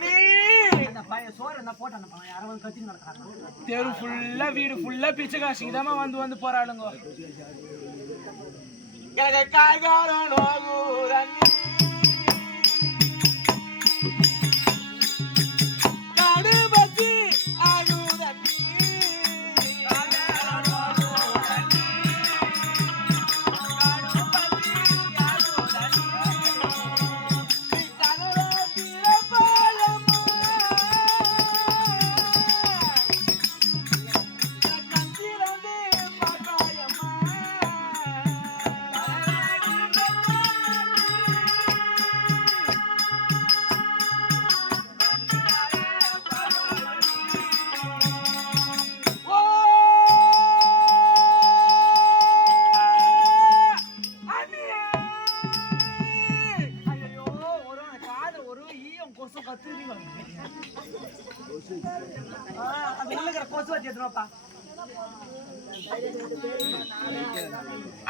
அண்ணி அந்த பையன் சோறு என்ன போட்டான யாரோ வந்து கத்தி நடக்கறாங்க. தெரு ஃபுல்லா வீடு ஃபுல்லா பிச்சை காசுக்கு தான் வந்து போறாளுங்க. எனக்கு காய்காரம் நோகுது அண்ணி கடுபத்தி ஆகுது அண்ணி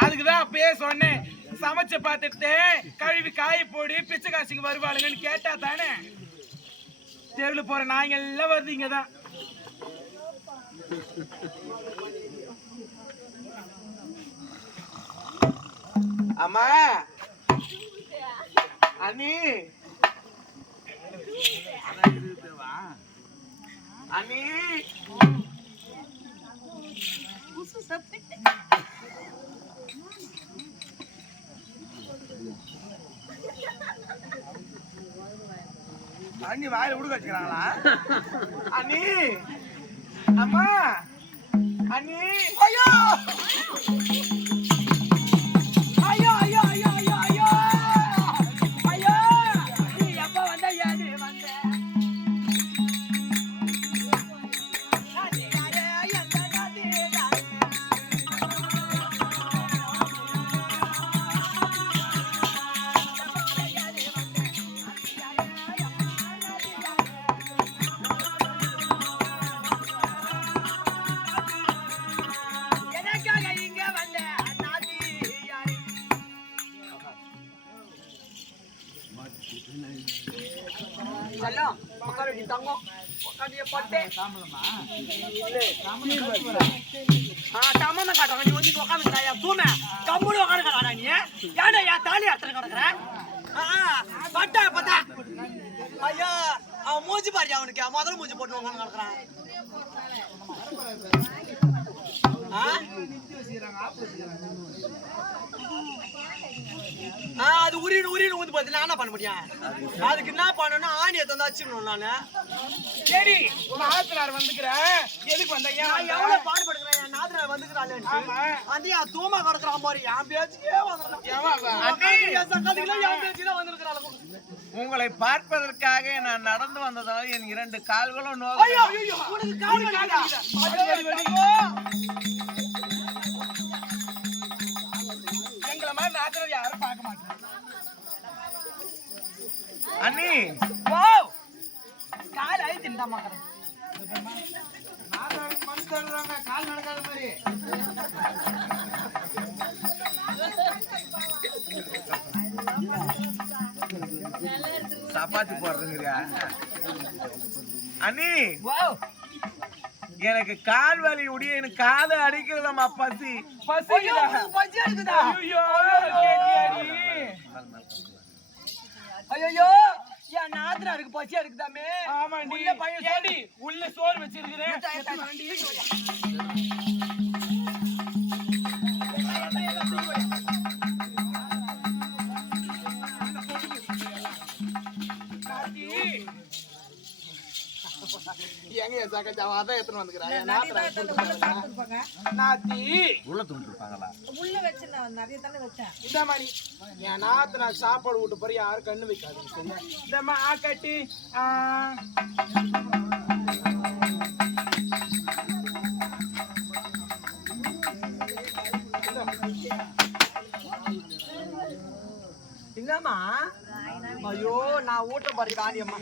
அதுக்குதான் அப்பயே சொன்னேன், சமைச்ச பாத்துட்டு கழுவி காய போடி பிச்சை காசுக்கு வருவாளுங்கன்னு கேட்டா தானே. தெருவில் போற நாய்ங்க எல்லாம் வருது இங்கதான். அம்மா அண்ணி அண்ணி அண்ணி வாயில உடுக்க வச்சுக்கிறாங்களா? அண்ணி அம்மா அண்ணி ஐயோ ஐயோ ஐயோ ஐயோ ஐயோ ஐயோ ஐயோ நீ எப்ப வந்த ஏது வந்த அவன் மூஞ்சி பாரு, அவனுக்கு முதல்ல மூஞ்சி போட்டு நடக்கிறான். அது உரின்னு ஊந்து பார்த்து நான் என்ன பண்ண முடியும்? அதுக்கு என்ன பண்ணணும்? ஆணியை தந்து வச்சுக்கணும். நானு சரி நாத்தனார் வந்துக்கிறேன். எதுக்கு வந்த? எவ்வளவு பாடுபடுக்கிறேன். என் நாத்தனார் வந்துக்கிறாள். அந்த என் தூமா கிடக்குறான் பாரு. என் பேச்சுக்கே வந்துருக்கிறாள். உங்களை பார்ப்பதற்காக நான் நடந்து வந்ததால் என் 2 கால்களும் எங்களை மாதிரி நாத்தனார் யாரும் பார்க்க மாட்டேன். அண்ணி கால் அழி தின்டா மாக்கிறேன். கால் நடக்காத மாதிரி சப்பாத்தி போடுறதுங்கிறியா? அண்ணி எனக்கு கால் வலி உடைய எனக்கு காதை அடிக்கிறதம்மா. பசி பசி அடிக்குதா? ஐயோ என் நாத்தனாருக்கு பசி எடுக்குதாமே. ஆமாண்டி பையன் உள்ள சோறு வச்சிருக்கிறேன். எங்க அதான் எத்தனை வந்துக்கிறாங்க. உள்ள துண்டுப்பாங்களா? உள்ள வச்சு நிறைய தானே வச்சேன். இந்த மாதிரி என் நாத்து நான் சாப்பாடு விட்டு போற யாரும் கண்ணு வைக்காது. இந்த கட்டி என்னம்மா? ஐயோ நான் ஊட்ட பாரு காணியம்மா.